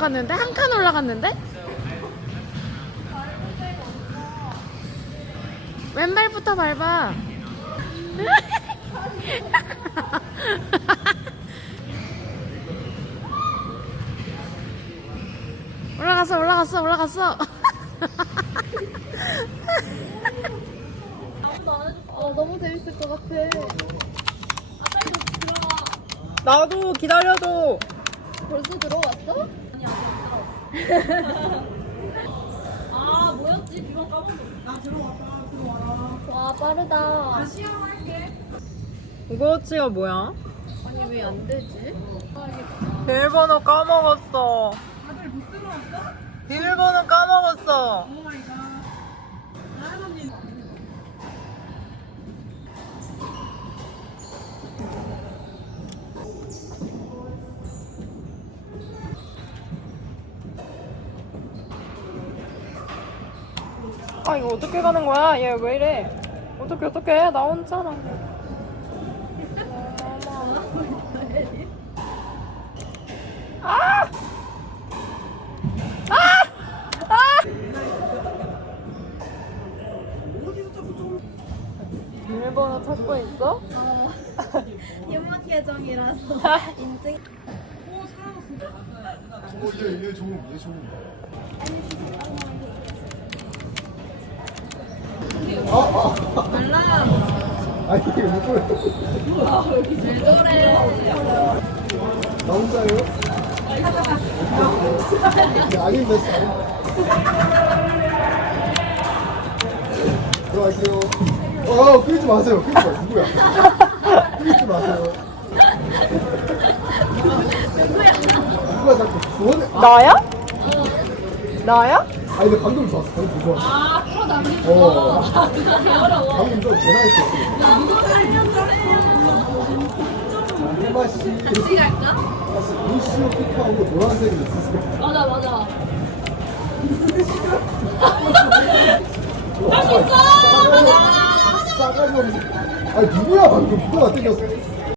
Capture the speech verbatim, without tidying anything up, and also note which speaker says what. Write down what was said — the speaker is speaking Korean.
Speaker 1: 올라갔는데? 한 칸 올라갔는데? 왼발부터 밟아. 올라갔어, 올라갔어, 올라갔어.
Speaker 2: 아, 너무 재밌을 것 같아. 아, 빨리 들어가.
Speaker 3: 나도 기다려줘.
Speaker 2: 벌써 들어왔어? 아니, 아직 안 들어왔어. 아, 뭐였지? 비번 까먹었어. 나 들어왔다, 들어와라. 와, 빠르다.
Speaker 3: 그거치가 뭐야?
Speaker 2: 아니, 왜 안 되지?
Speaker 3: 비밀번호 까먹었어. 다들 못 들어왔어? 비밀번호 까먹었어. 아 이거 어떻게 가는 거야? 얘 왜 이래? 어떻게 어떻게 해? 나 혼자라. 아! 아! 아! 비밀번호 찾고 있어?
Speaker 2: 어. 연막 계정이라서 인증.
Speaker 4: 어, 얘, 얘 좋은, 얘 좋은. 아, 아,
Speaker 2: 몰라.
Speaker 4: 아니, 이게 왜 그래?
Speaker 2: 왜 저래?
Speaker 4: 나 혼자예요? 아닌 됐어, 들어가세요. 어, 끄지 마세요. 끄지 마. 누구야? 끄지 마세요. 누가 자꾸 구원해? 아,
Speaker 3: 나야? 나야?
Speaker 4: 아니, 근데 방금 좋았어. 방금 좋았어.
Speaker 2: 아, 그거 남긴
Speaker 4: 어.
Speaker 2: 거. 아, 그거 개어려워.
Speaker 4: 방금 좀 대단했어. 해마씨.
Speaker 2: 같이 갈까?
Speaker 4: 사실 루시오 피카하고 노란색이 있었어.
Speaker 2: 맞아, 맞아.
Speaker 4: 할 수 있어! 싸가지 없는. 아니 누구야 방금 누가 땡겼어?